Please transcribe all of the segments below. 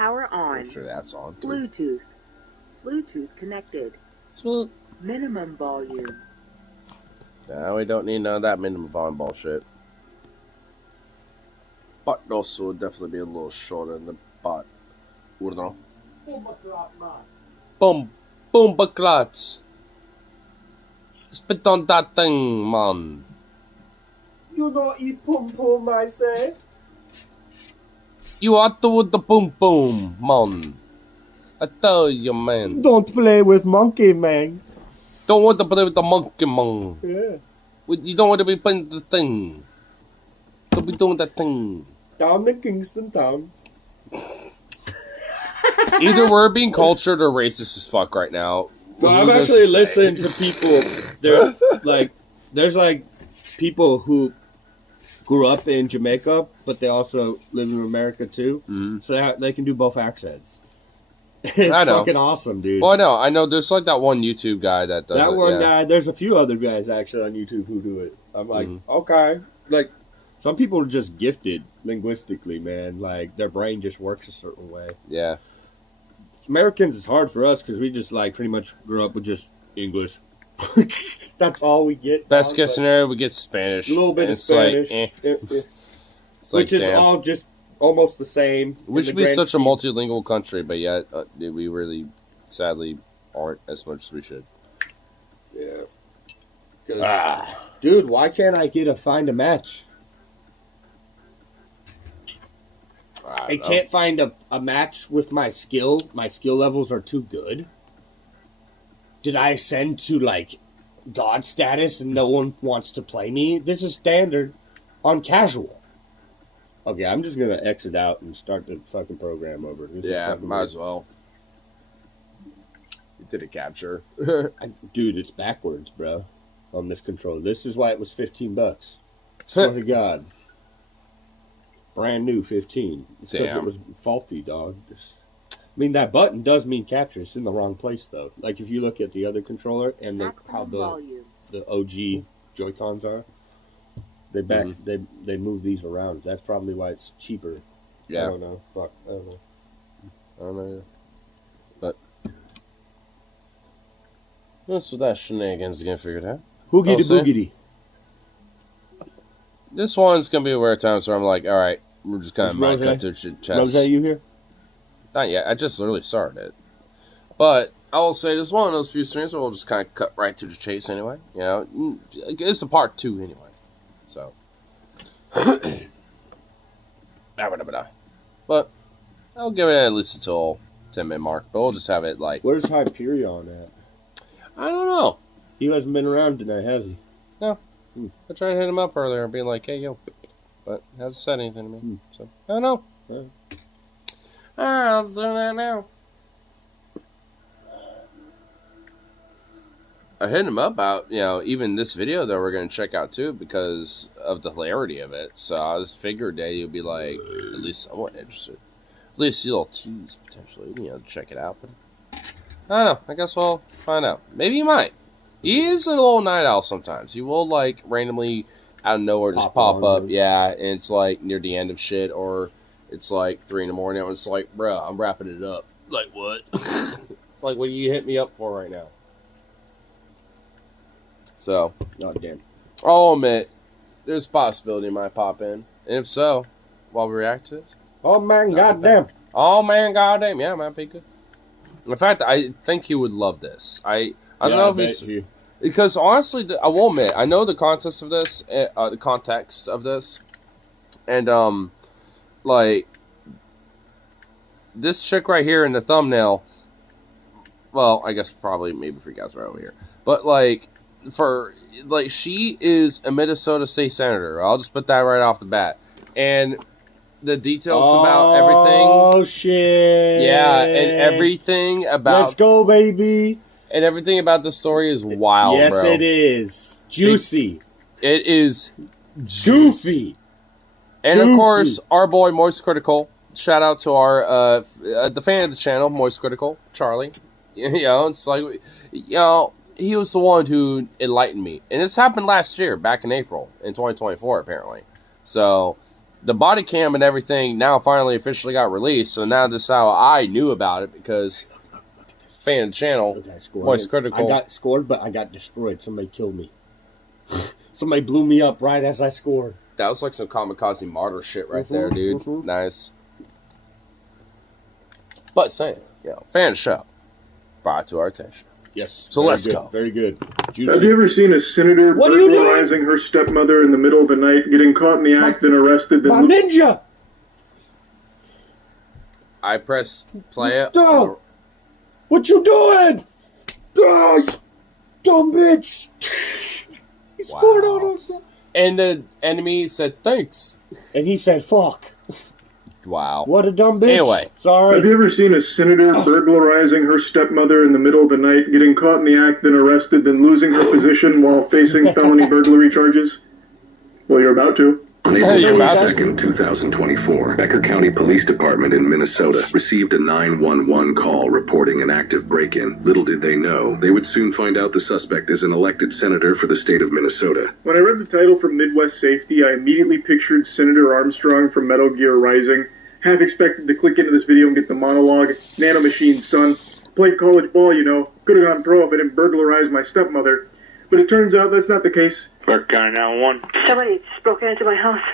Power on. I'm sure that's on too. Bluetooth. Bluetooth connected. Smooth. Minimum volume. Nah, we don't need none of that minimum volume bullshit. But also would definitely be a little shorter in the butt. Uno. Boom. Boom baklat. Spit on that thing, man. You don't eat pum pum, I say. You ought to with the boom boom, man. I tell you, man. Don't play with monkey, man. Don't want to play with the monkey, man. Yeah. You don't want to be playing the thing. Don't be doing that thing. Down in Kingston Town. Either we're being cultured or racist as fuck right now. No, I'm actually listening to people. There's like people who grew up in Jamaica, but they also live in America too. Mm-hmm. So they can do both accents. It's I know. fucking awesome, dude. Well, I know. There's like that one YouTube guy that does That it, one yeah. guy, there's a few other guys actually on YouTube who do it. I'm like, okay. Like, some people are just gifted linguistically, man. Like, their brain just works a certain way. Yeah. Americans, it's hard for us because we just, like, pretty much grew up with just English. That's all we get. Best case scenario, we get Spanish. A little bit of Spanish. It's like, which is damn. all just almost the same. We should be such a multilingual country, but yet we really, sadly, aren't as much as we should. Yeah. Dude, why can't I get a find a match? I can't find a match with my skill. My skill levels are too good. Did I ascend to, like, God status and no one wants to play me? This is standard on casual. Okay, I'm just going to exit out and start the fucking program over. Yeah, might as well. You did a capture. Dude, it's backwards, bro, on this controller. This is why it was $15. Swear to God. Brand new 15. It's because it was faulty, dog. I mean, that button does mean capture. It's in the wrong place, though. Like, if you look at the other controller and how the OG Joy-Cons are, they move these around. That's probably why it's cheaper. Yeah. I don't know. Fuck. I don't know. I don't know. But that's what that shenanigans to get figured out. Hoogity boogity. This one's gonna be a rare times where I'm like, all right, we're just kind of might cut to chest. Rose, you here? Not yet. I just literally started it. But I will say this is one of those few streams where we'll just kind of cut right to the chase anyway. You know, it's the part 2 anyway. So, but I'll give it at least until 10-minute mark. But we'll just have it like. Where's Hyperion at? I don't know. He hasn't been around tonight, has he? No. I tried to hit him up earlier, being like, "Hey, yo," but he hasn't said anything to me. So I don't know. I'll do that now. I hit him up about, even this video that we're going to check out too because of the hilarity of it. So I just figured that you'd be like, at least somewhat interested. At least a little tease potentially, check it out. But I don't know. I guess we'll find out. Maybe he might. He is a little night owl sometimes. He will, like, randomly out of nowhere just pop up. Yeah, and it's, like, near the end of shit, or it's, like, 3 in the morning. I'm just like, bro, I'm wrapping it up. Like, what? It's like, what do you hit me up for right now? So. Oh, damn. I'll admit, there's a possibility it might pop in. And if so, while we react to this. Oh, man, goddamn. Oh, man, goddamn. Yeah, man, be good. In fact, I think he would love this. I don't know if he's... Because, honestly, I will admit, I know the context of this, and, like, this chick right here in the thumbnail, well, I guess probably maybe for you guys right over here, but, like, she is a Minnesota state senator. I'll just put that right off the bat. And the details about everything... Oh, shit. Yeah, and everything about... Let's go, baby. And everything about the story is wild, yes, bro. Yes, it is. Juicy. It is goofy. And, of course, our boy, Moist Critical. Shout out to our, the fan of the channel, Moist Critical, Charlie. It's like, he was the one who enlightened me. And this happened last year, back in April, in 2024, apparently. So, the body cam and everything now finally officially got released. So now this is how I knew about it, because fan of the channel, Look, I scored. Voice Critical. I got scored, but I got destroyed. Somebody killed me. Somebody blew me up right as I scored. That was like some kamikaze martyr shit right there, dude. Nice. But saying, fan show brought to our attention. Yes. So let's go. Very good. Juicy. Have you ever seen a senator What are you doing? burglarizing her stepmother in the middle of the night, getting caught in the act, then arrested, My then ninja! I press play it. No! What you doing? Oh, you dumb bitch! He scored on us. And the enemy said thanks. And he said, fuck. Wow. What a dumb bitch. Anyway. Have Sorry. you ever seen a senator burglarizing her stepmother in the middle of the night, getting caught in the act, then arrested, then losing her position while facing felony burglary charges? Well, you're about to. On Hey, April you're about 22nd, 2024, Becker County Police Department in Minnesota received a 911 call reporting an active break-in. Little did they know, they would soon find out the suspect is an elected senator for the state of Minnesota. When I read the title from Midwest Safety, I immediately pictured Senator Armstrong from Metal Gear Rising. Half expected to click into this video and get the monologue, Nanomachine's son. Played college ball, you know. Could have gone pro if I didn't burglarize my stepmother. But it turns out that's not the case. Becker County 911. Somebody just broke into my house.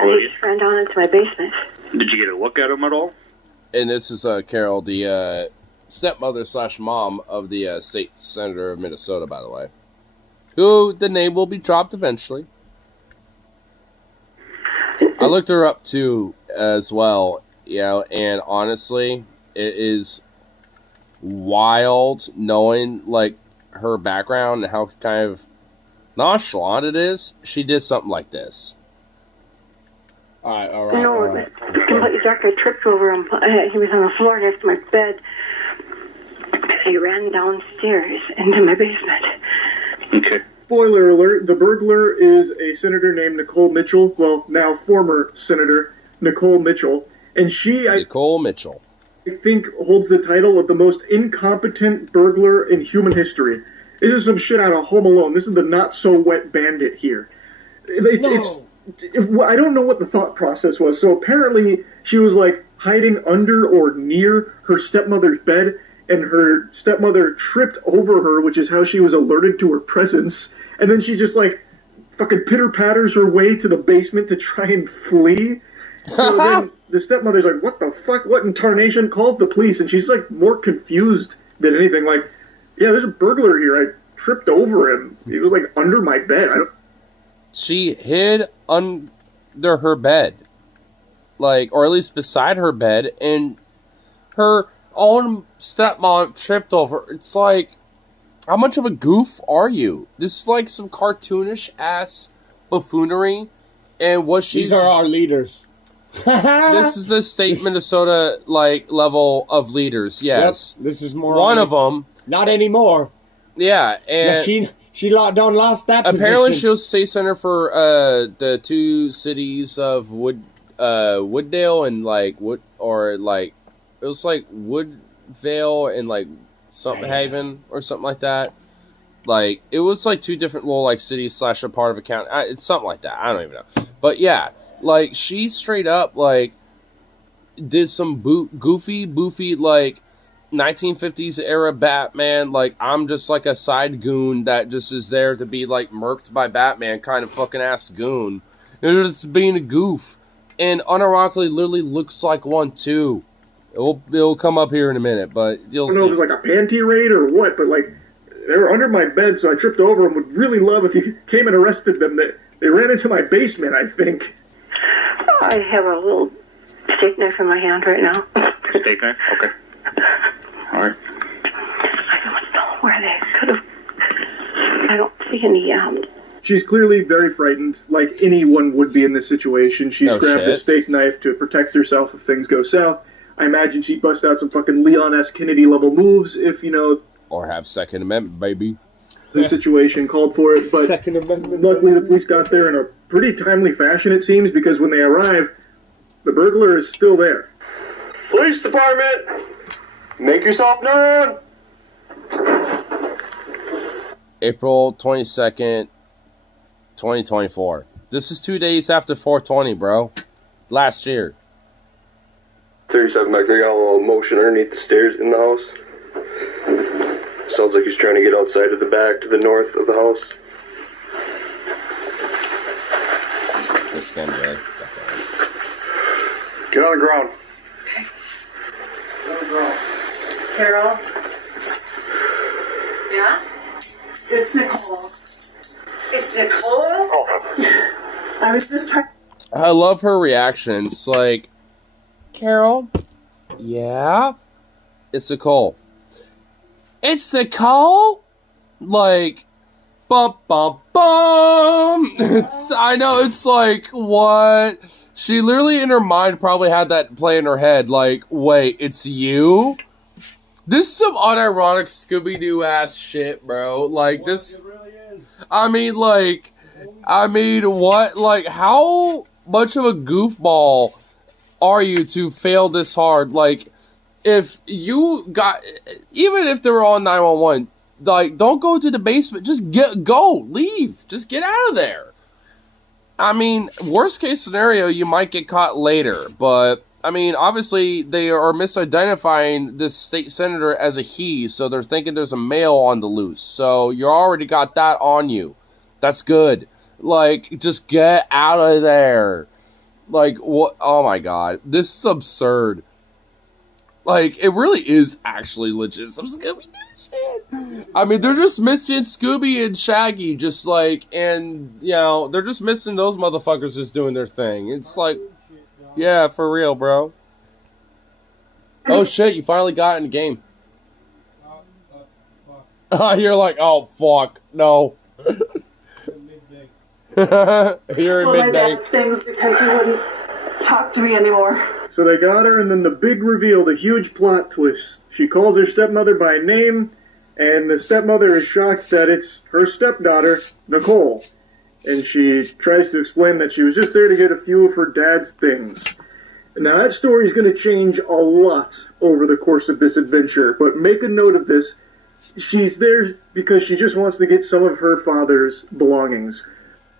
Oh, They just ran down into my basement. Did you get a look at him at all? And this is Carol, the stepmother / mom of the state senator of Minnesota, by the way. Who the name will be dropped eventually. I looked her up too as well, and honestly, it is wild knowing like her background and how kind of nonchalant it is. She did something like this. All right. No, it was completely dark. I tripped over him. He was on the floor next to my bed. I ran downstairs into my basement. Okay. Spoiler alert, the burglar is a senator named Nicole Mitchell. Well, now former Senator Nicole Mitchell. And she, I Nicole Mitchell. think, holds the title of the most incompetent burglar in human history. This is some shit out of Home Alone. This is the not-so-wet bandit here. I don't know what the thought process was. So apparently she was, like, hiding under or near her stepmother's bed, and her stepmother tripped over her, which is how she was alerted to her presence. And then she just, like, fucking pitter-patters her way to the basement to try and flee. So then the stepmother's like, what the fuck? What in tarnation? Calls the police, and she's, like, more confused than anything. Like, yeah, there's a burglar here. I tripped over him. He was, like, under my bed. She hid under her bed. Like, or at least beside her bed, and her own stepmom tripped over. It's like, how much of a goof are you? This is like some cartoonish ass buffoonery, and what she's... These are our leaders. This is the state Minnesota like level of leaders. Yes, Yep, this is more one of them. Not anymore. Yeah, and she lost that apparently position. she'll stay center for the two cities of Wooddale and like it was like Woodvale and like something Haven or something like that. Like it was like two different little like cities / a part of a county. It's something like that. I don't even know. But yeah, like she straight up like did some goofy like 1950s era Batman. Like I'm just like a side goon that just is there to be like murked by Batman kind of fucking ass goon. And just being a goof. And unironically literally looks like one too. It'll come up here in a minute, but you'll see. I don't know if it was like a panty raid or what, but like they were under my bed, so I tripped over them. Would really love if you came and arrested them. They ran into my basement, I think. I have a little steak knife in my hand right now. Steak knife? Okay. All right. I don't know where they could have... I don't see any... She's clearly very frightened, like anyone would be in this situation. She's grabbed a steak knife to protect herself if things go south. I imagine she'd bust out some fucking Leon S. Kennedy-level moves if, or have Second Amendment, baby. The situation called for it, but Second Amendment. luckily the police got there in a pretty timely fashion, it seems, because when they arrived, the burglar is still there. Police department, make yourself known. April 22nd, 2024. This is 2 days after 420, bro. last year. 37 back there, got a little motion underneath the stairs in the house. Sounds like he's trying to get outside of the back to the north of the house. This again, really. Get on the ground. Carol? Yeah? It's Nicole. It's Nicole? I was just trying. I love her reactions. Like, Carol? Yeah? It's Nicole. It's Nicole? Like, bum bum bum! I know, it's like, what? She literally in her mind probably had that play in her head, like, wait, it's you? This is some unironic Scooby-Doo ass shit, bro. Like, this... I mean, what? Like, how much of a goofball are you to fail this hard? Like, if you got... Even if they were on 911, like, don't go to the basement. Just go. Leave. Just get out of there. I mean, worst case scenario, you might get caught later. But, I mean, obviously, they are misidentifying this state senator as a he. So they're thinking there's a male on the loose. So you already got that on you. That's good. Like, just get out of there. Like, what? Oh, my God. This is absurd. Like, it really is actually legit. Some Scooby-Doo shit. I mean, they're just missing Scooby and Shaggy, just like, and, you know, they're just missing those motherfuckers just doing their thing. It's like, yeah, for real, bro. Oh, shit, you finally got in the game. You're like, oh, fuck, no. You're in midday. Things because he wouldn't talk to me anymore. So they got her, and then the big reveal, the huge plot twist. She calls her stepmother by name, and the stepmother is shocked that it's her stepdaughter, Nicole. And she tries to explain that she was just there to get a few of her dad's things. Now, that story is going to change a lot over the course of this adventure, but make a note of this. She's there because she just wants to get some of her father's belongings.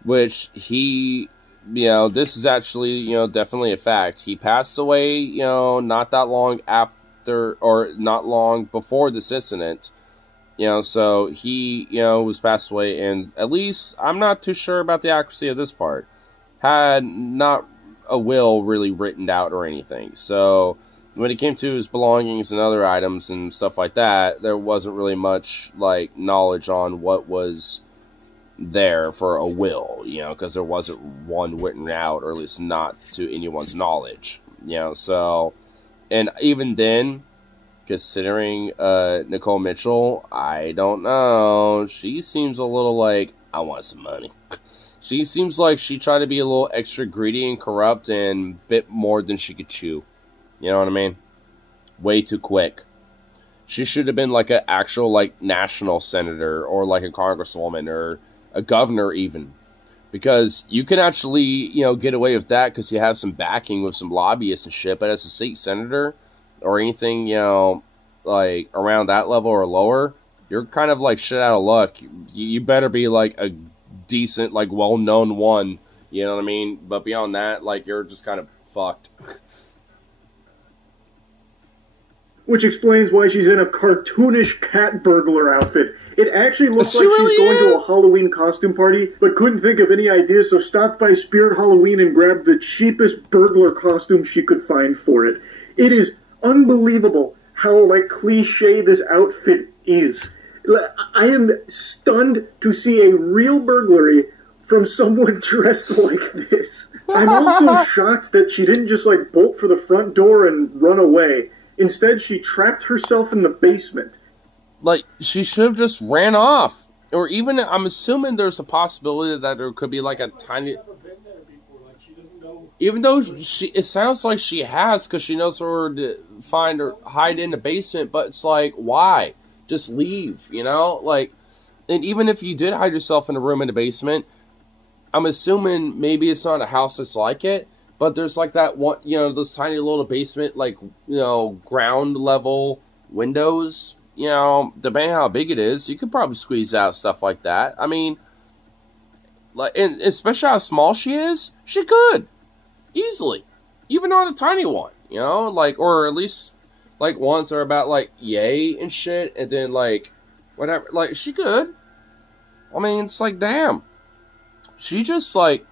Which he, you know, this is actually, you know, definitely a fact. He passed away, you know, not that long after, or not long before this incident. You know, so he, you know, was passed away, and at least, I'm not too sure about the accuracy of this part, had not a will really written out or anything. So, when it came to his belongings and other items and stuff like that, there wasn't really much, like, knowledge on what was there for a will, you know, because there wasn't one written out, or at least not to anyone's knowledge, you know, so, and even then, considering Nicole Mitchell, I don't know, she seems a little like, I want some money. She seems like she tried to be a little extra greedy and corrupt and bit more than she could chew, you know what I mean? Way too quick. She should have been like an actual, like, national senator, or like a congresswoman, or a governor even, because you can actually, you know, get away with that because you have some backing with some lobbyists and shit. But as a state senator or anything, you know, like around that level or lower, you're kind of like shit out of luck. You better be like a decent, like, well-known one, you know what I mean? But beyond that, like, you're just kind of fucked. Which explains why she's in a cartoonish cat burglar outfit. It actually looks like she's going to a Halloween costume party, but couldn't think of any ideas, so stopped by Spirit Halloween and grabbed the cheapest burglar costume she could find for it. It is unbelievable how, like, cliche this outfit is. I am stunned to see a real burglary from someone dressed like this. I'm also shocked that she didn't just, like, bolt for the front door and run away. Instead, she trapped herself in the basement. Like, she should have just ran off. Or even, I'm assuming there's a possibility that there could be, like, a tiny... Even though it sounds like she has, because she knows where to find or hide in the basement, but it's like, why? Just leave, you know? Like, and even if you did hide yourself in a room in the basement, I'm assuming maybe it's not a house that's like it, but there's like that one, you know, those tiny little basement, like, you know, ground level windows, you know, depending on how big it is, you could probably squeeze out stuff like that. I mean, like, and especially how small she is, she could. Easily. even on a tiny one, you know, like, or at least like ones that are about like yay and shit, and then like whatever, like she good. I mean, it's like, damn, she just like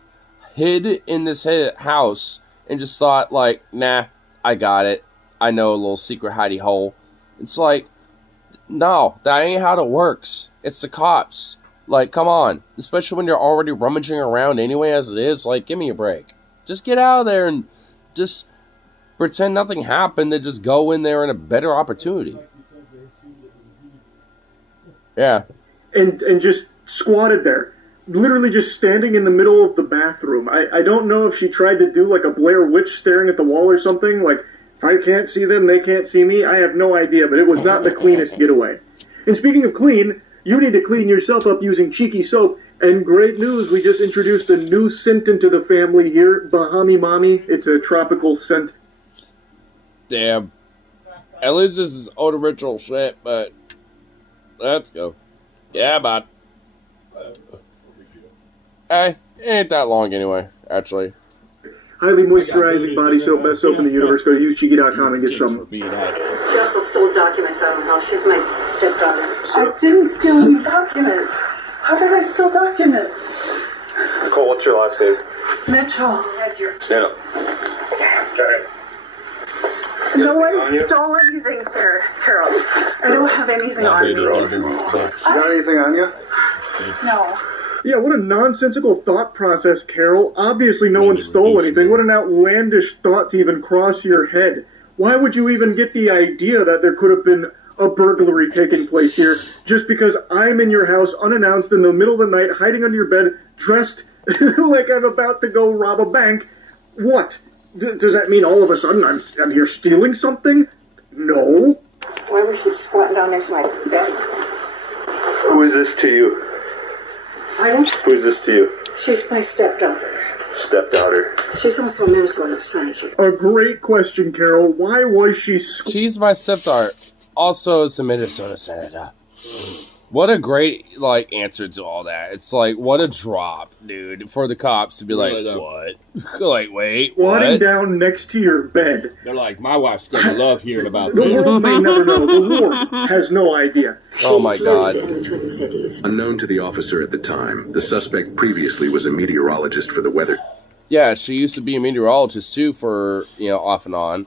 hid in this house and just thought like, nah, I got it. I know a little secret hidey hole. It's like, no, that ain't how it works. It's the cops. Like, come on. Especially when you're already rummaging around anyway as it is. Like, give me a break. Just get out of there and just pretend nothing happened and just go in there in a better opportunity. Yeah. And just squatted there. Literally just standing in the middle of the bathroom. I don't know if she tried to do like a Blair Witch staring at the wall or something. Like, if I can't see them, they can't see me. I have no idea, but it was not the cleanest getaway. And speaking of clean, you need to clean yourself up using Cheeky soap. And great news, we just introduced a new scent into the family here, Bahami Mami. It's a tropical scent. Damn. At least this is old original shit, but let's go. Yeah, bud. Hey, it ain't that long anyway, actually. Highly moisturizing body soap, best soap in the universe. Go to usecheeky.com and get some. She also stole documents out of the house. She's my stepdaughter. I didn't steal any documents. How did I steal documents? Nicole, what's your last name? Mitchell. Stand up. No one stole anything there, Carol. I don't have anything on me. You got anything on you? No. Yeah, what a nonsensical thought process, Carol. Obviously no one stole anything. What an outlandish thought to even cross your head. Why would you even get the idea that there could have been a burglary taking place here just because I'm in your house unannounced in the middle of the night, hiding under your bed, dressed like I'm about to go rob a bank? What? Does that mean all of a sudden I'm here stealing something? No. Why was she squatting down next to my bed? Who is this to you? Pardon? Who's this to you? She's my stepdaughter. Stepdaughter. She's also a Minnesota senator. A great question, Carol. Why was she... She's my stepdaughter. Also, is a Minnesota senator. What a great, like, answer to all that. It's like, what a drop, dude, for the cops to be like, what? Like, wait, Squatting what? down next to your bed. They're like, my wife's gonna love hearing about The this. world may never know. The Lord has no idea. Oh my God. In the Twin Cities. Unknown to the officer at the time, the suspect previously was a meteorologist for the weather. Yeah, she used to be a meteorologist, too, for, you know, off and on.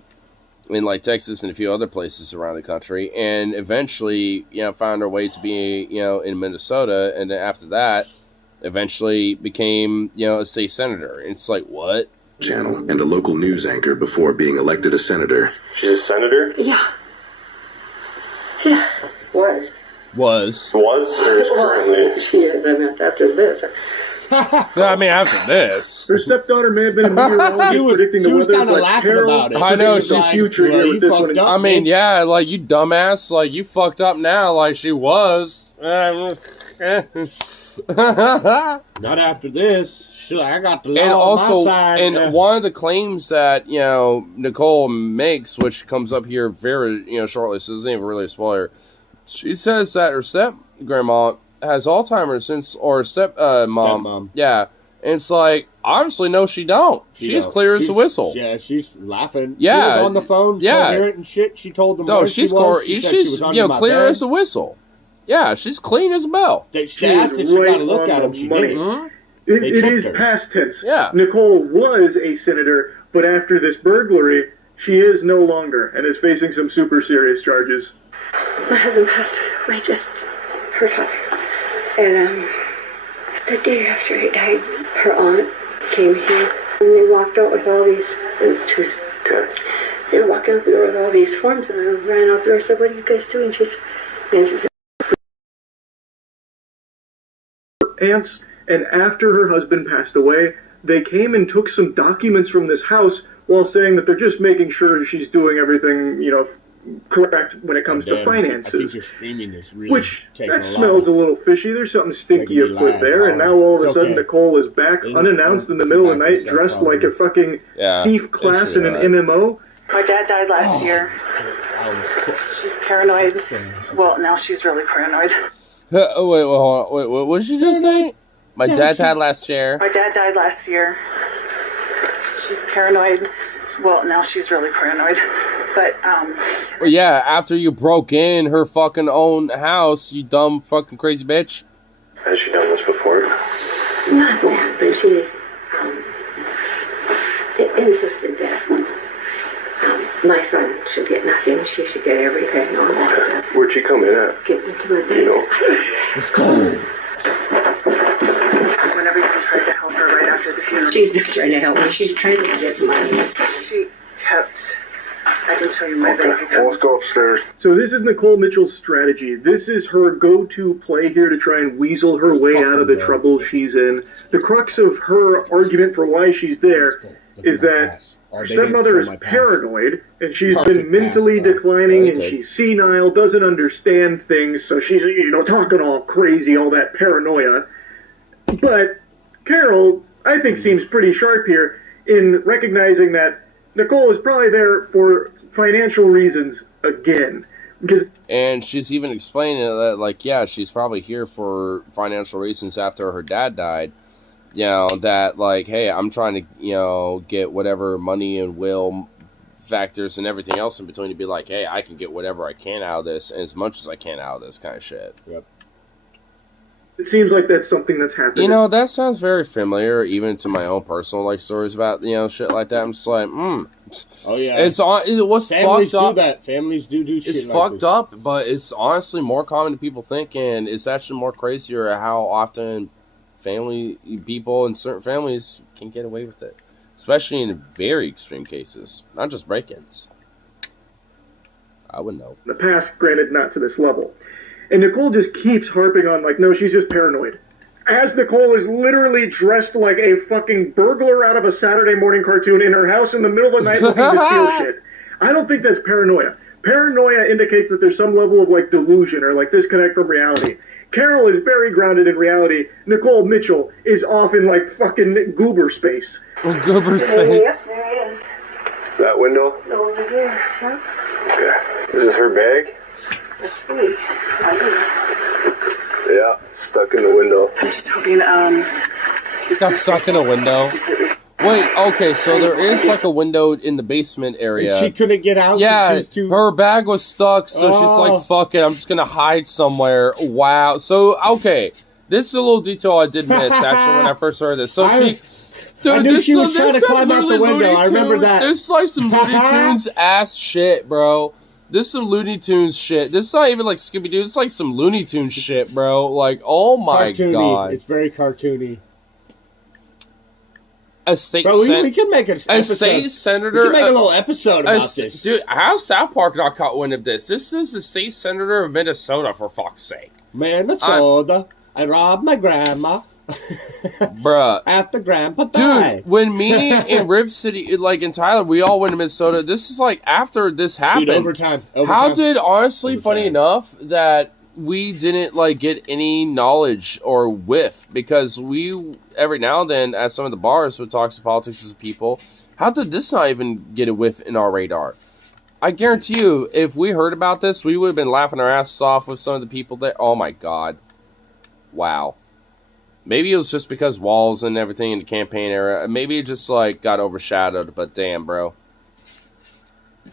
In, like, Texas and a few other places around the country, and eventually, you know, found her way to be, you know, in Minnesota, and then after that, eventually became, you know, a state senator. And it's like, what? Channel and a local news anchor before being elected a senator. She's a senator? Yeah. Yeah. Was. Was or is currently? She is. I meant after this. I mean, after this. Her stepdaughter may have been a meteorologist predicting the weather, kinda but laughing Carol about it. I know, predicted the she's- future here with this one. up, I mean, bitch. yeah, like, you dumbass, like, you fucked up now, like she was. Not after this. Shit, I got the law And on also, my side. and one of the claims that, you know, Nicole makes, which comes up here very, you know, shortly, so it isn't even really a spoiler. She says that her step-grandma has Alzheimer's or step-mom. Stepmom. Yeah. And it's like, obviously, no, she don't. She's clear as a whistle. Yeah, she's laughing. Yeah. She was on the phone, Yeah. coherent and shit. She told them No, where she's she was. She said she she's was under you know, my clear bed. as a whistle. Yeah, she's clean as a bell. They She asked is if she got right to look on at the him. She money. didn't. It They is tricked her. past tense. Yeah. Nicole was a senator, but after this burglary, she is no longer and is facing some super serious charges. My husband passed away, just her father. And the day after he died, her aunt came here and they walked out with all these, it was Tuesday. Okay. They were walking out the door with all these forms and I ran out there and said, what are you guys doing? She said, Aunts, and after her husband passed away, they came and took some documents from this house while saying that they're just making sure she's doing everything, you know, correct when it comes to Damn, I think finances. your streaming is really Which, taking that a smells a lot. little fishy. There's something stinky Making me afoot laugh. there, and now all of a It's sudden okay. Nicole is back Ain't- unannounced in the ain't middle of the back night, is that dressed like a problem. fucking Yeah. thief class They in an should, MMO. My dad died last year. I was She's paranoid. Well, now she's really paranoid. Oh, wait, hold on. Wait, what did you just say? My dad died last year. My dad died last year. She's paranoid. Well, now she's really paranoid. But, Well, yeah, after you broke in her fucking own house, you dumb fucking crazy bitch. Has she done this before? Not that, but she's insisted that my son should get nothing. She should get everything, all that stuff. Where'd she come in at? Get into my bed. You know? Let's go. whenever you tried to help her right after the funeral. She's not trying to help me. She's trying to get money. She kept... I can show you my bank account. Well, let's go upstairs. So this is Nicole Mitchell's strategy. This is her go-to play here to try and weasel her way out of the trouble she's in. The crux of her argument for why she's there is that her stepmother is paranoid, and she's been mentally declining, and she's senile, doesn't understand things, so she's, talking all crazy, all that paranoia. But Carol, I think, seems pretty sharp here in recognizing that Nicole is probably there for financial reasons again. And she's even explaining that, like, yeah, she's probably here for financial reasons after her dad died. That, like, hey, I'm trying to, get whatever money and will factors and everything else in between to be like, hey, I can get whatever I can out of this and as much as I can out of this kind of shit. Yep. It seems like that's something that's happening. That sounds very familiar, even to my own personal, like, stories about, shit like that. I'm just like, Oh, yeah. It's what's Families fucked up. do that. Families do shit It's like fucked this. up, but it's honestly more common than people think, and it's actually more crazier how often people in certain families can get away with it. Especially in very extreme cases. Not just break-ins. I wouldn't know. In the past, granted, not to this level. And Nicole just keeps harping on, like, no, she's just paranoid. As Nicole is literally dressed like a fucking burglar out of a Saturday morning cartoon in her house in the middle of the night looking to steal shit. I don't think that's paranoia. Paranoia indicates that there's some level of, like, delusion or, like, disconnect from reality. Carol is very grounded in reality. Nicole Mitchell is off in, like, fucking goober space. Goober space? Yep, there he is. That window? Over here, huh? Okay. This is her bag? That's me. Yeah, stuck in the window. I'm just hoping, Got stuck in a window. Wait, okay, so there is like a window in the basement area. And she couldn't get out. Yeah, She was her bag was stuck, so she's Oh. like, fuck it, I'm just gonna hide somewhere. Wow. So, okay, this is a little detail I did miss, actually, when I first heard this. So she... Dude, I knew she was trying to climb out the window. I remember that. This like some Looney Tunes ass shit, bro. This is some Looney Tunes shit. This is not even like Scooby-Doo. This is like some Looney Tunes shit, bro. Like, oh my cartoony. god. It's very cartoony. A state Bro, we can make an episode. A state senator. We can make a little episode about this. Dude, how's South Park not caught wind of this? This is the state senator of Minnesota, for fuck's sake. Minnesota. I robbed my grandma. Bruh. After grandpa died. Dude, when me and Rib City, like in Tyler, we all went to Minnesota. This is like after this happened. Dude, overtime. How did, honestly, funny enough, that we didn't like get any knowledge or whiff, because we every now and then at some of the bars would talk to politics as people. How did this not even get a whiff in our radar? I guarantee you, if we heard about this, we would have been laughing our asses off with some of the people there. Oh my god. Wow. Maybe it was just because walls and everything in the campaign era. Maybe it just, like, got overshadowed. But damn, bro.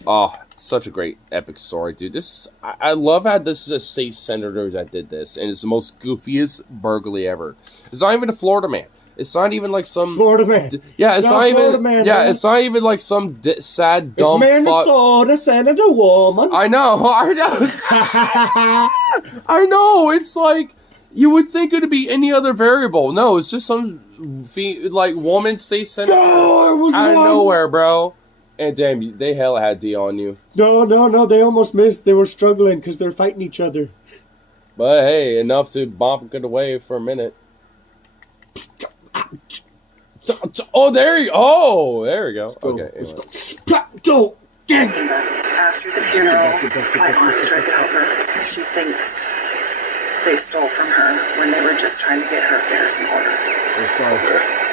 Oh, such a great, epic story, dude. I love how this is a state senator that did this. And it's the most goofiest burglary ever. It's not even a Florida man. It's not even like some... Florida man. Yeah, it's not even... Florida man, yeah, man. it's not even like some sad, dumb fuck. Minnesota Senator woman. I know. I know. It's like... You would think it would be any other variable. No, it's just some woman state senator out of nowhere, bro. And damn, they hella had D on you. No, they almost missed. They were struggling because they're fighting each other. But hey, enough to bump it away for a minute. Oh, there you go. Okay, let's go. After the funeral, my aunt tried to help her. She thinks they stole from her when they were just trying to get her affairs in order.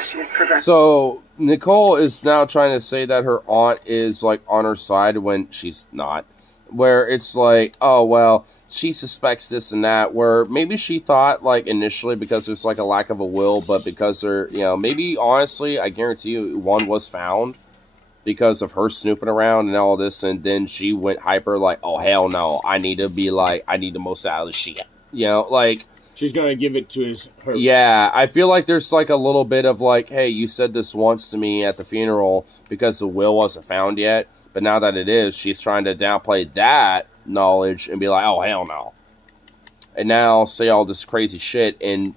She is progressing. So Nicole is now trying to say that her aunt is like on her side when she's not. Where it's like, oh well, she suspects this and that. Where maybe she thought like initially because there's like a lack of a will, but because they're maybe honestly, I guarantee you one was found. because of her snooping around and all this, and then she went hyper like, oh hell no, I need the most out of the shit. You know, like she's gonna give it to her. Yeah, I feel like there's like a little bit of like, hey, you said this once to me at the funeral because the will wasn't found yet, but now that it is, she's trying to downplay that knowledge and be like, oh hell no. And now say all this crazy shit and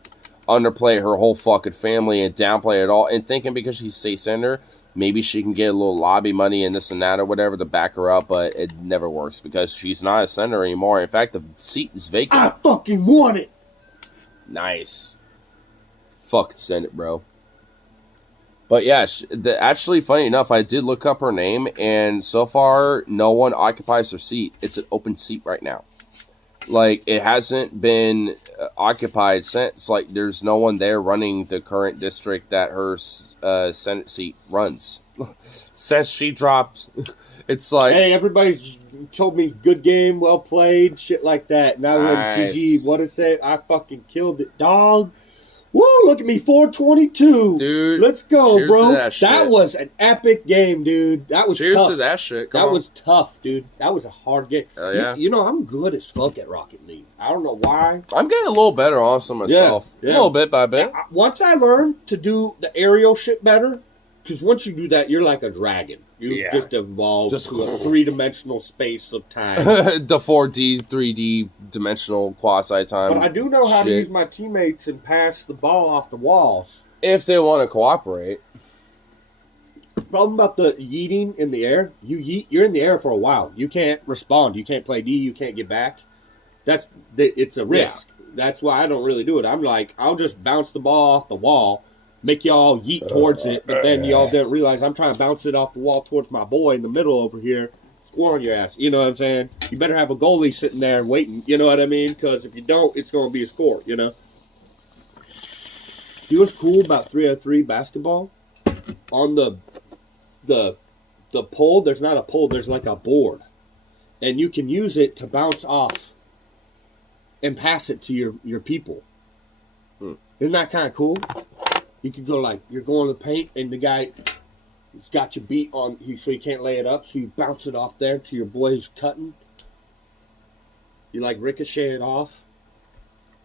underplay her whole fucking family and downplay it all, and thinking because she's state senator, maybe she can get a little lobby money and this and that or whatever to back her up, but it never works because she's not a senator anymore. In fact, the seat is vacant. I fucking want it. Nice. Fucking Senate, bro. But yeah, actually, funny enough, I did look up her name, and so far, no one occupies her seat. It's an open seat right now. Like, it hasn't been occupied since. Like, there's no one there running the current district that her Senate seat runs. Since she dropped, it's like... Hey, everybody's told me good game, well played, shit like that. Now we're GG. What is it? I fucking killed it, dog. Woo, look at me, 422. Dude. Let's go, cheers bro. To that was an epic game, dude. That was cheers tough. To that shit. That was tough, dude. That was a hard game. Yeah. You know, I'm good as fuck at Rocket League. I don't know why. I'm getting a little better, honestly, myself. Yeah. A little bit by bit. Once I learned to do the aerial shit better, because once you do that, you're like a dragon. You just evolve to a three-dimensional space of time. The 4D, 3D dimensional quasi-time. But I do know how to use my teammates and pass the ball off the walls. If they want to cooperate. Problem about the yeeting in the air, you're in the air for a while. You can't respond. You can't play D. You can't get back. It's a risk. Yeah. That's why I don't really do it. I'm like, I'll just bounce the ball off the wall, make y'all yeet towards it, but then y'all don't realize I'm trying to bounce it off the wall towards my boy in the middle over here, score on your ass. You know what I'm saying? You better have a goalie sitting there waiting. You know what I mean? Because if you don't, it's going to be a score, you know? You know what's cool about 3-on-3 basketball? On the pole, there's not a pole, there's like a board. And you can use it to bounce off and pass it to your people. Isn't that kind of cool? You could go like, you're going to the paint, and the guy has got you beat on, so you can't lay it up, so you bounce it off there to your boy who's cutting. You like ricochet it off.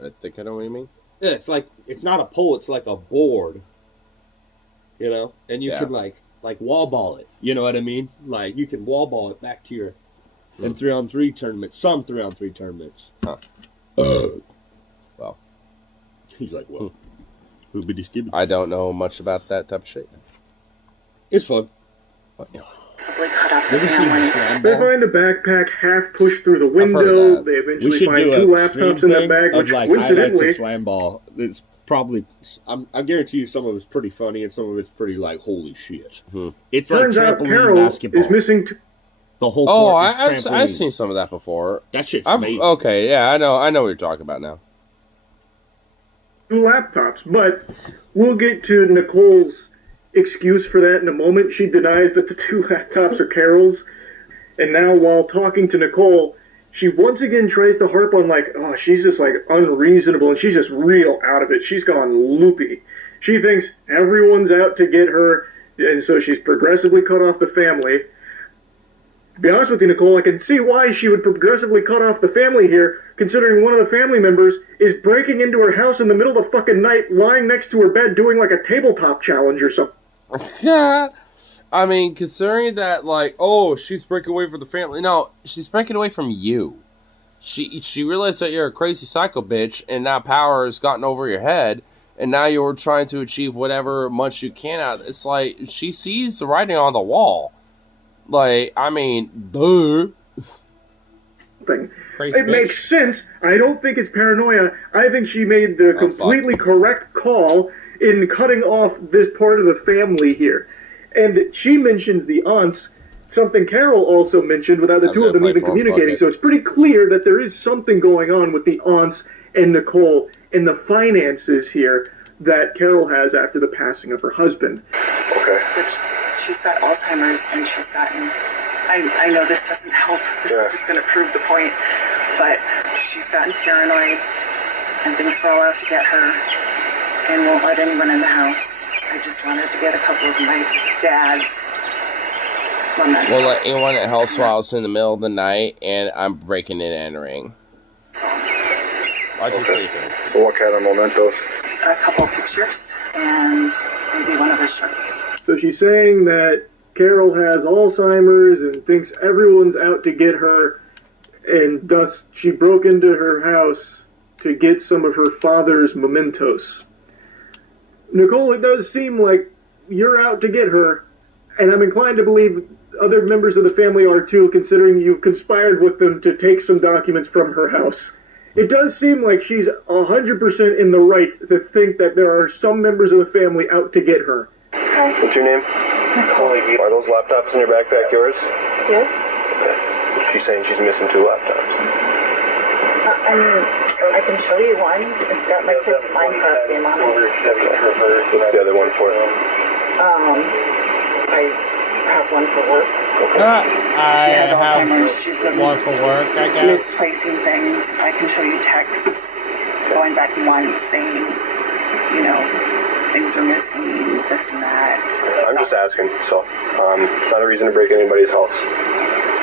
I think I know what you mean. Yeah, it's like, it's not a pole, it's like a board. You know? And you can like wall ball it. You know what I mean? Like, you can wall ball it back to your, in 3-on-3 tournaments, some 3-on-3 tournaments. Huh. Well. He's like, well. I don't know much about that type of shit. It's fun. But, yeah. They find a backpack half pushed through the window. They eventually find 2 laptops in that bag, which coincidentally... Slam ball. It's probably... I guarantee you some of it's pretty funny and some of it's pretty like, holy shit. It's turns like out Carol basketball. Is missing... The whole court is I've seen some of that before. That shit's amazing. Okay, yeah, I know what you're talking about now. 2 laptops, but we'll get to Nicole's excuse for that in a moment. She denies that the 2 laptops are Carol's, and now while talking to Nicole, she once again tries to harp on like, oh, she's just like unreasonable, and she's just real out of it. She's gone loopy. She thinks everyone's out to get her, and so she's progressively cut off the family. To be honest with you, Nicole, I can see why she would progressively cut off the family here, considering one of the family members is breaking into her house in the middle of the fucking night, lying next to her bed, doing like a tabletop challenge or something. Yeah. I mean, considering that, like, oh, she's breaking away from the family. No, she's breaking away from you. She realized that you're a crazy psycho bitch, and now power has gotten over your head, and now you're trying to achieve whatever much you can out of it. It's like, she sees the writing on the wall. Like, I mean, duh. It makes sense. I don't think it's paranoia. I think she made the completely correct call in cutting off this part of the family here. And she mentions the aunts, something Carol also mentioned without the 2 of them even communicating. So it's pretty clear that there is something going on with the aunts and Nicole in the finances here that Carol has after the passing of her husband. Okay. She's got Alzheimer's, and she's gotten... I know this doesn't help. This is just going to prove the point. But she's gotten paranoid, and things fall out to get her, and won't let anyone in the house. I just wanted to get a couple of my dad's mementos. Well, let anyone at Hell's House in the middle of the night, and I'm breaking and entering. Why'd you sleeping? So what kind of mementos? A couple pictures and maybe one of his shirts. So she's saying that Carol has Alzheimer's and thinks everyone's out to get her, and thus she broke into her house to get some of her father's mementos. Nicole, it does seem like you're out to get her, and I'm inclined to believe other members of the family are too, considering you've conspired with them to take some documents from her house. It does seem like she's 100% in the right to think that there are some members of the family out to get her. What's your name? Are those laptops in your backpack yours? Yes. Okay. She's saying she's missing 2 laptops. I can show you one. It's got my kid's Minecraft game on it. What's the other one for? I have one for work. She has Alzheimer's. She's been one for work, I guess. misplacing things. I can show you texts going back months saying, you know, things are missing, this and that. I'm just asking, so it's not a reason to break anybody's house.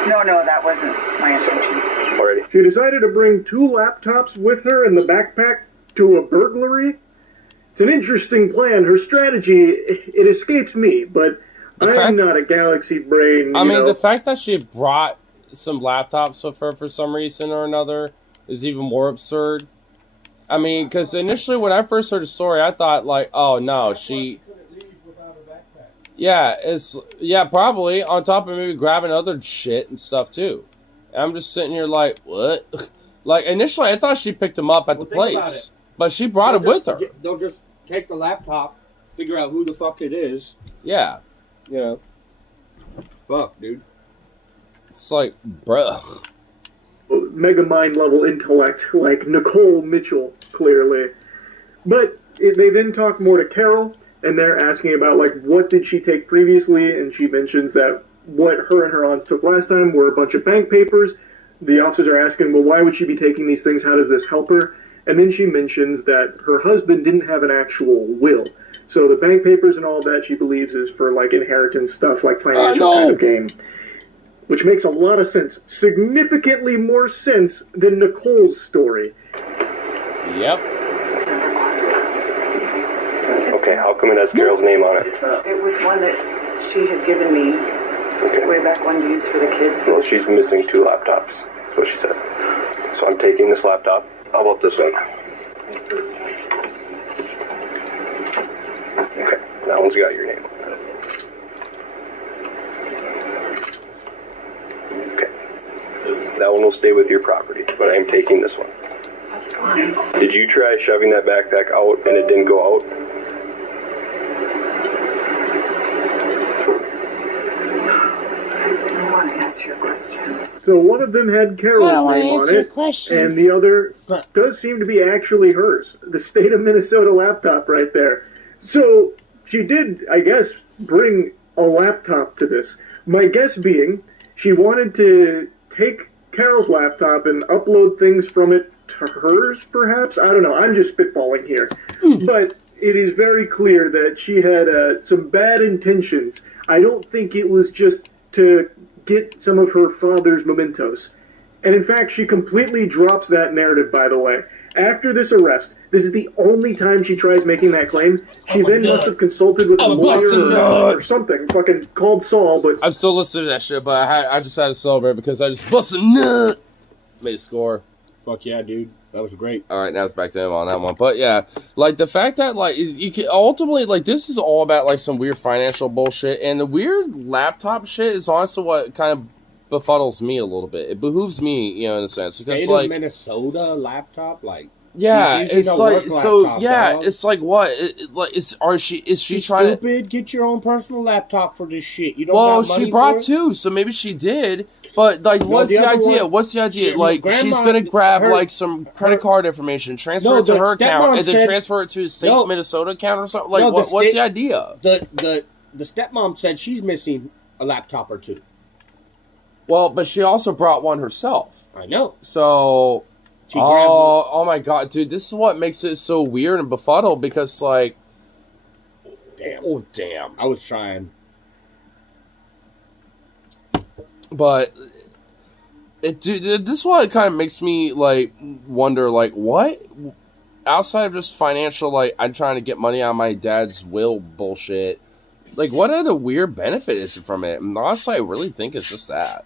No, that wasn't my intention. Already. She decided to bring 2 laptops with her in the backpack to a burglary. It's an interesting plan. Her strategy, it escapes me, but I'm not a galaxy brain. I mean, know. the fact that she brought some laptops with her for some reason or another is even more absurd. I mean, because initially when I first heard the story, I thought, like, oh, no, she... Yeah, probably, on top of maybe grabbing other shit and stuff, too. And I'm just sitting here like, what? Like, initially, I thought she picked him up at the place. But she brought him with her. They'll just take the laptop, figure out who the fuck it is. Yeah. You know. Fuck, dude. It's like, bruh. Mega mind level intellect, like Nicole Mitchell, clearly. But they then talk more to Carol, and they're asking about, like, what did she take previously, and she mentions that what her and her aunts took last time were a bunch of bank papers. The officers are asking, well, why would she be taking these things? How does this help her? And then she mentions that her husband didn't have an actual will. So the bank papers and all that, she believes, is for, like, inheritance stuff, like financial kind of game. Which makes a lot of sense. Significantly more sense than Nicole's story. Yep. Okay, how come it has Carol's name on it? It was one that she had given me way back when to use for the kids. Well, she's missing 2 laptops. That's what she said. So I'm taking this laptop. How about this one? Okay, that one's got your name on it. Okay. That one will stay with your property, but I am taking this one. That's fine. Did you try shoving that backpack out and it didn't go out? I want to answer your questions. So one of them had Carol's name on it, and the other does seem to be actually hers. The state of Minnesota laptop right there. So she did, I guess, bring a laptop to this. My guess being she wanted to take Carol's laptop and upload things from it to hers, perhaps? I don't know. I'm just spitballing here. But it is very clear that she had some bad intentions. I don't think it was just to get some of her father's mementos. And in fact, she completely drops that narrative, by the way. After this arrest, this is the only time she tries making that claim. She then must have consulted with a lawyer or something, fucking called Saul, but... I'm still listening to that shit, but I just had to celebrate because I just busted nut. Made a score. Fuck yeah, dude. That was great. All right, now it's back to him on that one. But yeah, like the fact that like you can ultimately like this is all about like some weird financial bullshit, and the weird laptop shit is honestly what kind of befuddles me a little bit. It behooves me, you know, in a sense because State like of Minnesota laptop, like yeah, it's like so laptop, yeah, dog. it's like what like is she You trying stupid? to Get your own personal laptop for this shit. You don't. well got money she brought for it? 2, so maybe she did. But, like, No, what's the the other idea? one- What's the idea? Shit, Like, grandma- she's gonna grab, her- like, some credit card information, transfer No, it to the her account, stepmom and then said- transfer it to a state No. Minnesota account or something? Like, No, the what's state- the idea? The stepmom said she's missing a laptop or 2. Well, but she also brought one herself. I know. So, She grabbed one. oh my god, dude, this is what makes it so weird and befuddled, because, like, Damn. oh, damn. I was trying. But this is why it kind of makes me like wonder, like, what outside of just financial, like I'm trying to get money out of my dad's will bullshit. Like, what other weird benefit is from it? And honestly, I really think it's just that.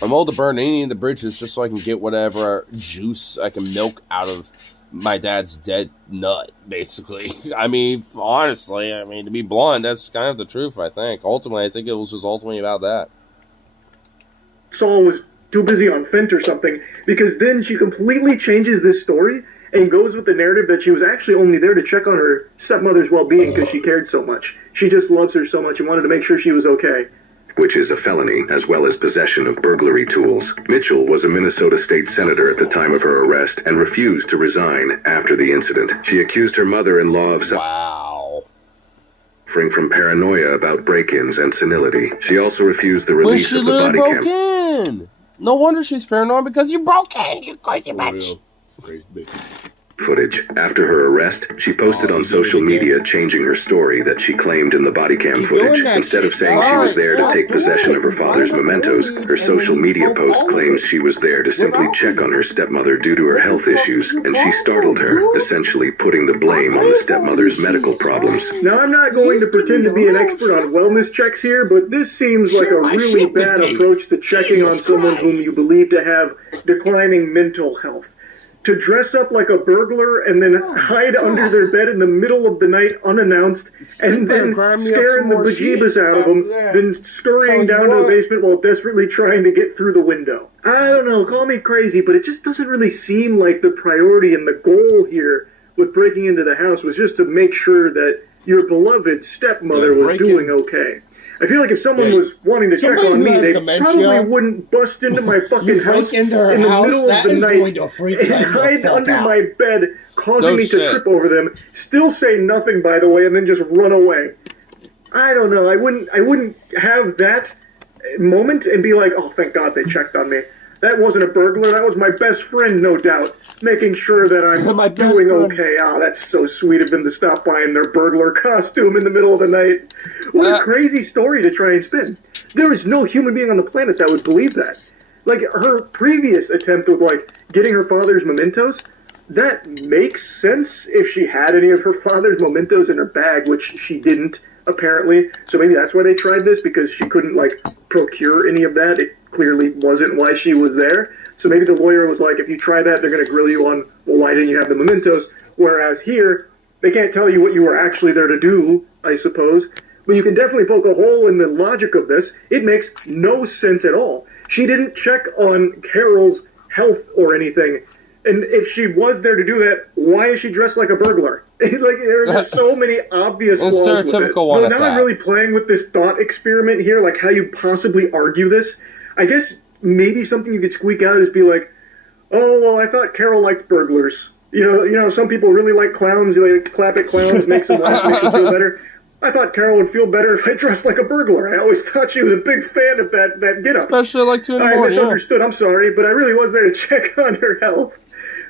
I'm willing to burn any of the bridges just so I can get whatever juice I can milk out of my dad's dead nut, basically. I mean, honestly, to be blunt, that's kind of the truth, I think. Ultimately, I think it was just ultimately about that. Saul was too busy on Fent or something, because then she completely changes this story and goes with the narrative that she was actually only there to check on her stepmother's well-being because she cared so much. She just loves her so much and wanted to make sure she was okay. Which is a felony, as well as possession of burglary tools. Mitchell was a Minnesota state senator at the time of her arrest and refused to resign after the incident. She accused her mother-in-law of suffering from paranoia about break-ins and senility. She also refused the release of the body cam. No wonder she's paranoid, because you broke in, you crazy bitch. Footage. After her arrest, she posted on social media changing her story that she claimed in the body cam footage. Instead of saying she was there to take possession of her father's mementos, her social media post claims she was there to simply check on her stepmother due to her health issues, and she startled her, essentially putting the blame on the stepmother's medical problems. Now, I'm not going to pretend to be an expert on wellness checks here, but this seems like a really bad approach to checking on someone whom you believe to have declining mental health. To dress up like a burglar and then hide under their bed in the middle of the night unannounced, and then scaring the bejeebus out of them, then scurrying down to the basement while desperately trying to get through the window. I don't know, call me crazy, but it just doesn't really seem like the priority and the goal here with breaking into the house was just to make sure that your beloved stepmother was doing okay. I feel like if someone was wanting to check on me, they probably wouldn't bust into my fucking house in the middle of the night and hide under my bed, causing me to trip over them, still say nothing, by the way, and then just run away. I don't know. I wouldn't have that moment and be like, oh, thank God they checked on me. That wasn't a burglar. That was my best friend, no doubt, making sure that I'm doing okay. Oh, that's so sweet of them to stop by in their burglar costume in the middle of the night. What a crazy story to try and spin. There is no human being on the planet that would believe that. Like, her previous attempt with, like, getting her father's mementos, that makes sense if she had any of her father's mementos in her bag, which she didn't, apparently. So maybe that's why they tried this, because she couldn't, like, procure any of that. It clearly wasn't why she was there. So maybe the lawyer was like, if you try that, they're going to grill you on, well, why didn't you have the mementos? Whereas here, they can't tell you what you were actually there to do, I suppose. But you can definitely poke a hole in the logic of this. It makes no sense at all. She didn't check on Carol's health or anything. And if she was there to do that, why is she dressed like a burglar? Like, there are just so many obvious flaws with it. But now I'm really playing with this thought experiment here, like how you possibly argue this. I guess maybe something you could squeak out is be like, oh, well, I thought Carol liked burglars. You know, some people really like clowns. You like clap at clowns, makes them laugh, makes them feel better. I thought Carol would feel better if I dressed like a burglar. I always thought she was a big fan of that get-up. Especially like 2 in the morning. I misunderstood, I'm sorry, but I really was there to check on her health.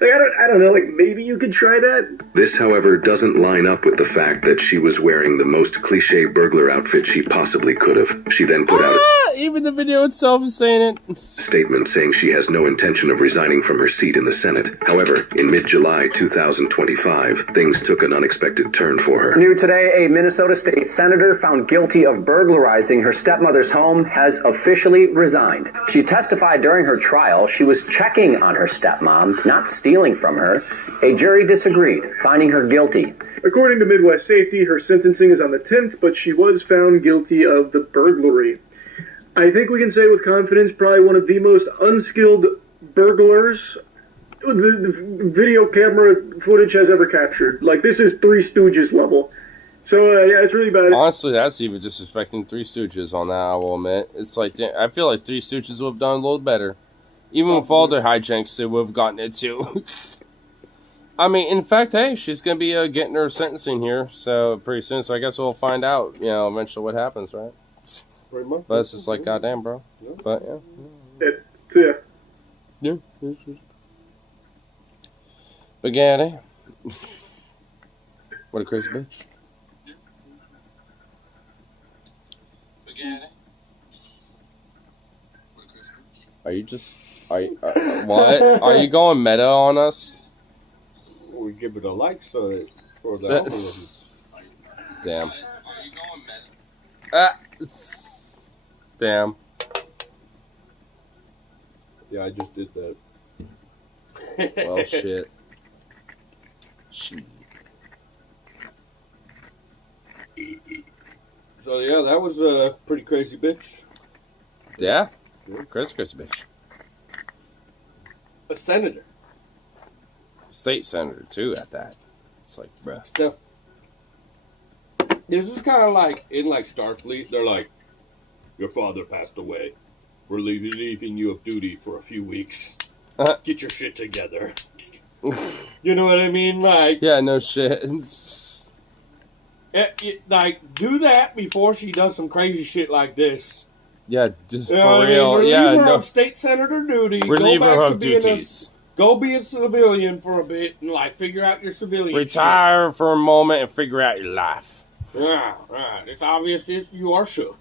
Like, I don't know, like, maybe you could try that? This, however, doesn't line up with the fact that she was wearing the most cliché burglar outfit she possibly could have. She then put out a even the video itself is saying it. Statement saying she has no intention of resigning from her seat in the Senate. However, in mid-July 2025, things took an unexpected turn for her. New today, a Minnesota state senator found guilty of burglarizing her stepmother's home has officially resigned. She testified during her trial she was checking on her stepmom, not stealing from her. A jury disagreed, finding her guilty. According to Midwest Safety, her sentencing is on the 10th, but she was found guilty of the burglary. I think we can say with confidence, probably one of the most unskilled burglars the video camera footage has ever captured. Like, this is Three Stooges level. So, yeah, it's really bad. Honestly, that's even disrespecting Three Stooges on that, I will admit. It's like, I feel like Three Stooges would have done a little better. Even with all their hijinks, they would have gotten it too. I mean, in fact, hey, she's going to be getting her sentencing here, so pretty soon. So I guess we'll find out, eventually what happens, right? But it's just like, goddamn, bro. Yeah. But, yeah. Yeah. Spaghetti. What a crazy bitch. Spaghetti. Are you just... what? Are you going meta on us? We give it a like so that for the algorithm. Damn. Damn. Yeah, I just did that. Well, shit. So yeah, that was a pretty crazy bitch. Yeah? Crazy bitch. A senator. State senator, too, at that. It's like, bruh. Stuff. This is kind of like, in like Starfleet, they're like, your father passed away. We're leaving you of duty for a few weeks. Get your shit together. You know what I mean? Like, yeah, no shit. Like, do that before she does some crazy shit like this. Yeah, just you know for real. Relieve Yeah, her no. of state senator duty. Relieve go back her to of being duties. Go be a civilian for a bit and like figure out your civilian Retire for a moment and figure out your life. Yeah, right. It's obvious you are shook.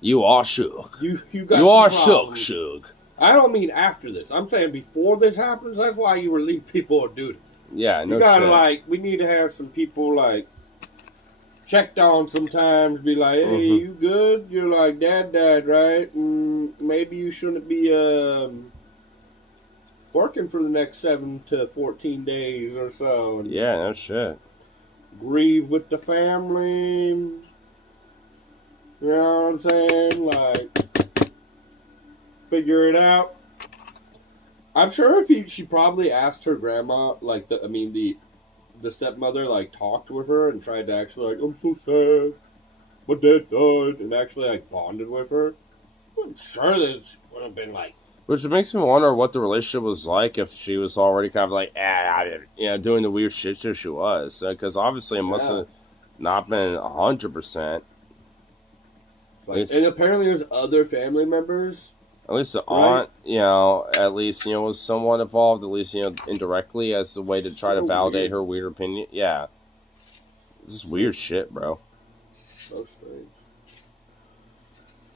You are shook. You You are shook. shook. I don't mean after this. I'm saying before this happens. That's why you relieve people of duty. Yeah, no you gotta shit. like. We need to have some people like checked on sometimes. Be like, hey, Mhm. you good? You're like, Dad died, right? Maybe you shouldn't be working for the next 7 to 14 days or so. And Yeah, no shit. grieve with the family. You know what I'm saying? Like, figure it out. I'm sure if she probably asked her grandma, like, the stepmother, like, talked with her and tried to actually, like, I'm so sad. My dad died. And actually, like, bonded with her. I'm sure that she would have been, like, Which makes me wonder what the relationship was like if she was already kind of like, doing the weird shit that she was. Because obviously it must have not been 100%. like, and apparently there's other family members. At least the aunt, was somewhat involved, at least, indirectly as a way to try to validate her weird opinion. Yeah. This is weird shit, bro. So strange.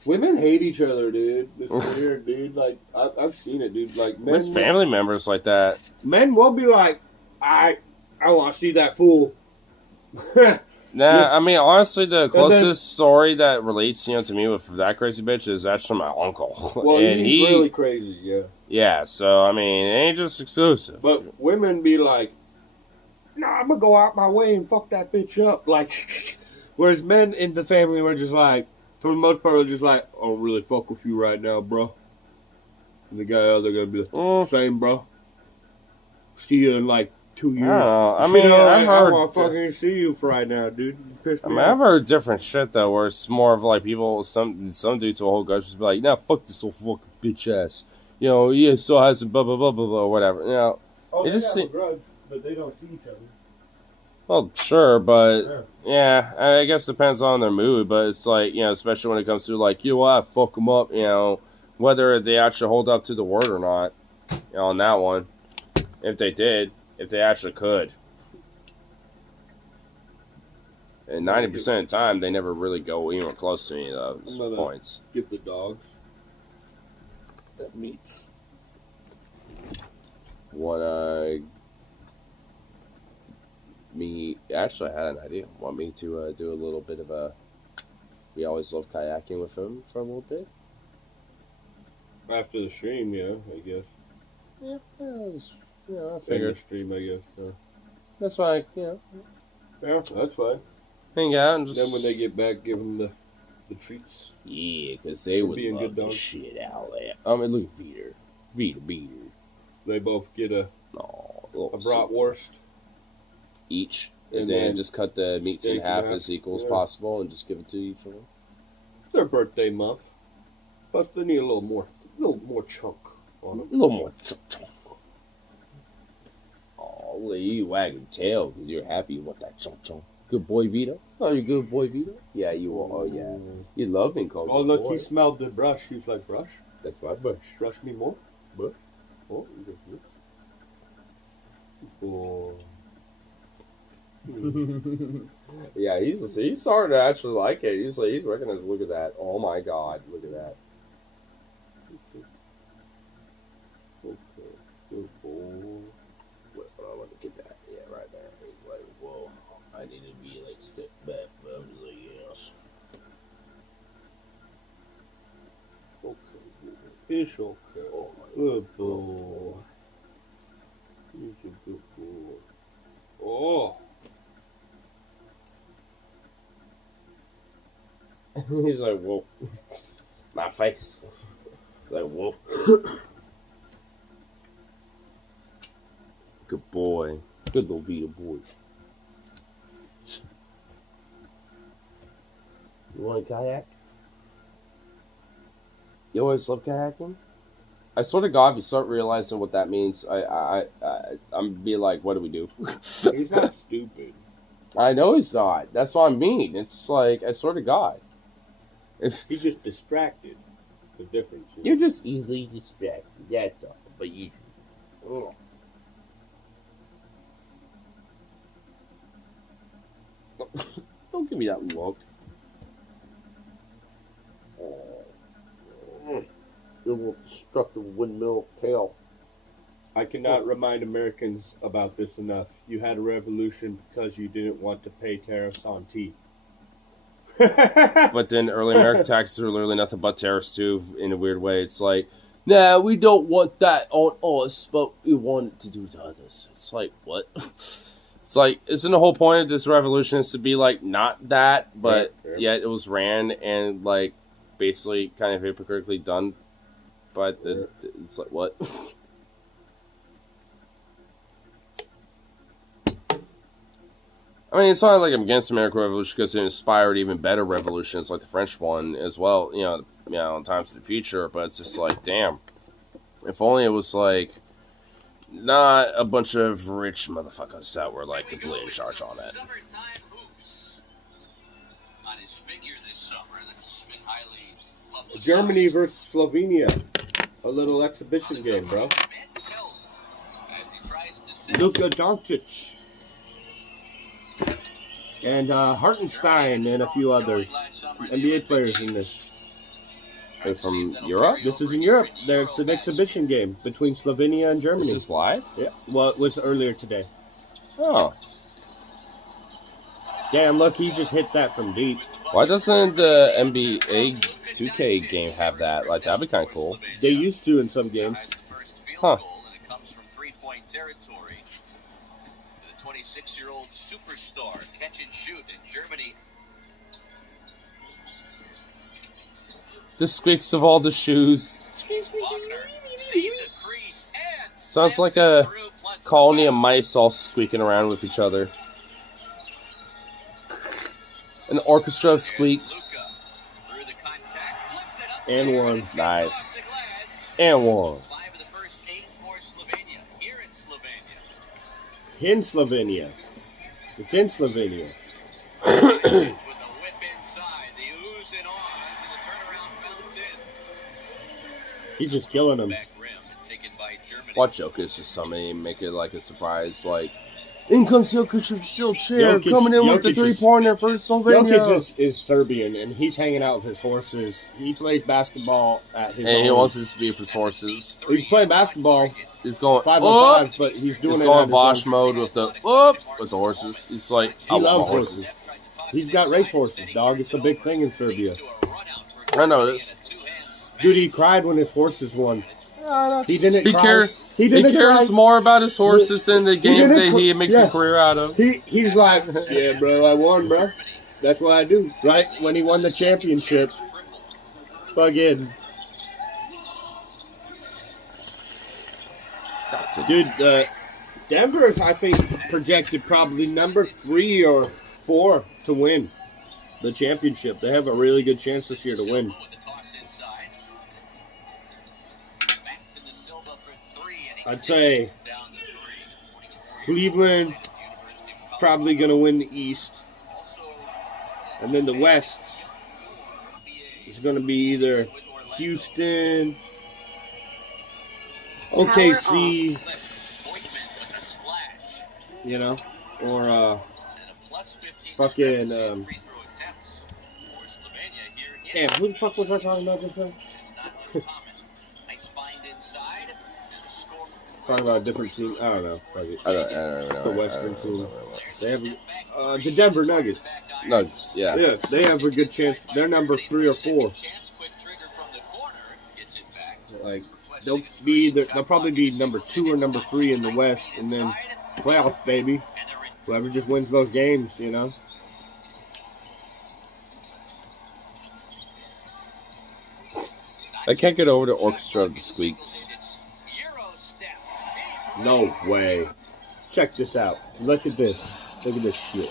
Women hate each other, dude. It's weird, dude. Like, I've seen it, dude. Like, men... It's family members like that. Men will be like, I want to see that fool. Nah, I mean, honestly, the closest story that relates, to me with that crazy bitch is actually my uncle. Well, and he's really crazy, yeah. Yeah, so, I mean, it ain't just exclusive. But women be like, nah, I'm going to go out my way and fuck that bitch up. Like, whereas men in the family were just like, for the most part, they're just like, I don't really fuck with you right now, bro. And the guy out there going to be like, same, bro. See you in like 2 years. I mean, I've heard... I want to fucking see you for right now, dude. You pissed me off. I've heard different shit, though, where it's more of like people, some dudes will hold guys just be like, nah, fuck this old fucking bitch ass. He still has some blah, blah, blah, blah, blah, whatever. They just have a grudge, but they don't see each other. Well, sure, but yeah, I guess it depends on their mood. But it's like, especially when it comes to like, I fuck them up, whether they actually hold up to the word or not, on that one. If they actually could. And 90% of the time, they never really go even close to any of those points. Get the dogs. That meats. Actually, I had an idea. Want me to do a little bit of a... We always love kayaking with him for a little bit. After the stream, yeah, I guess. Yeah, I Figure figured. stream, I guess. Yeah. That's fine, Yeah, that's fine. Hang out and just... Then when they get back, give them the treats. Yeah, because they would being love good the dogs. shit out there. I mean, look at Vita. Vita. They both get a little bratwurst each. And And then then just cut the meats in steak in half half, as equal as yeah. possible and just give it to each of them. their birthday month. Plus, they need a little more chunk on them. A little more chunk. Oh, look at you wagging tail because you're happy you want that chunk. Good boy, Vito. Oh, you good boy, Vito? Yeah, you are. Oh, yeah. You love being called Oh, good look, boy. he smelled the brush. He was like, brush? That's my brush. Brush me more? Brush? Oh, oh. Yeah, he's starting to actually like it. He's recognized. Look at that. Oh my God, look at that. It's okay. Good boy. He's a good boy. Oh. He's like, whoa. My face. He's like, whoa. Good boy. Good little Vita boy. You want a kayak? You always love kayaking? I swear to God, if you start realizing what that means, I'm be like, what do we do? He's not stupid. I know he's not. That's what I mean. It's like, I swear to God. If He's just distracted. The difference. you're just easily distracted, that's all. But you, oh. Don't give me that look. Little destructive windmill tail. I cannot remind Americans about this enough. You had a revolution because you didn't want to pay tariffs on tea. But then early American taxes were literally nothing but tariffs too, in a weird way. It's like, nah, we don't want that on us, but we want it to do to others. It's like, what? It's like, isn't the whole point of this revolution is to be like, not that, but yet it was ran and like basically kind of hypocritically done. But it's like, what? I mean, it's not like I'm against the American Revolution because it inspired even better revolutions like the French one as well, in times of the future. But it's just like, damn. If only it was like not a bunch of rich motherfuckers that were like completely in charge on it. Germany versus Slovenia. A little exhibition game, bro. Luka Doncic. And Hartenstein and a few others. NBA players in this. They're from Europe? This is in Europe. It's an exhibition game between Slovenia and Germany. Is this live? Yeah. Well, it was earlier today. Oh. Damn, look, he just hit that from deep. Why doesn't the NBA 2K game have that? Like, that'd be kind of cool. They used to in some games. Huh. 26-year-old superstar catch and shoot in Germany. The squeaks of all the shoes. Sounds like a colony of mice all squeaking around with each other. An orchestra of squeaks. And one. Nice. And one. In Slovenia. It's in Slovenia. He's just killing him. Watch Jokic or somebody make it like a surprise, like, in comes Jokic from steel chair, coming in with the three-pointer for Slovenia. Jokic is Serbian, and he's hanging out with his horses. He plays basketball at his And he wants this to be with his horses. He's playing basketball. He's going 5-on-5, but he's doing it going Vosh mode with the horses. He's like, he loves horses. He's got race horses, dog. It's a big thing in Serbia. I noticed. Dude, he cried when his horses won. He didn't cry. He cares more about his horses than the game that he makes a career out of. He's like, yeah, bro, I won, bro. That's what I do. Right when he won the championship. Fucking. Dude, Denver is, I think, projected probably number 3 or 4 to win the championship. They have a really good chance this year to win. I'd say Cleveland is probably going to win the East. And then the West is going to be either Houston, OKC, or fucking damn, who the fuck was I talking about just now? Talking about a different team. I don't know. I don't know. It's a Western team. They have the Denver Nuggets. Nuggets, yeah. Yeah, they have a good chance. They're number 3 or 4. Like they'll probably be number 2 or number 3 in the West, and then playoffs, baby. Whoever just wins those games, you know. I can't get over the orchestra of the squeaks. No way. Check this out. Look at this. Look at this shit.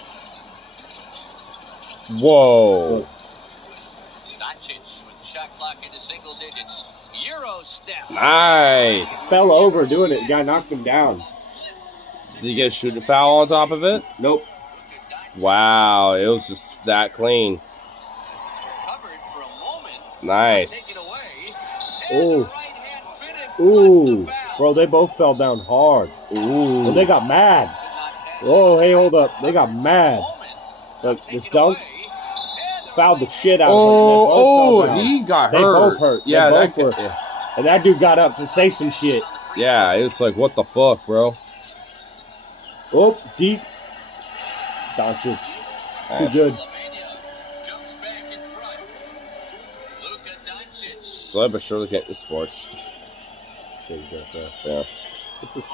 Whoa. Nice. Fell over doing it. Guy knocked him down. Did you get a shooting foul on top of it? Nope. Wow, it was just that clean. Nice. Ooh. Ooh. Bro, they both fell down hard. Ooh. And they got mad. Oh, hey, hold up. They got mad. Look, this dunk fouled the shit out of him. Oh, he got hurt. They both hurt. Yeah, they both hurt. And that dude got up to say some shit. Yeah, it's like, what the fuck, bro? Oh, deep. Doncic. Too good. Slowly but surely getting the sports. Yeah. Yeah. This is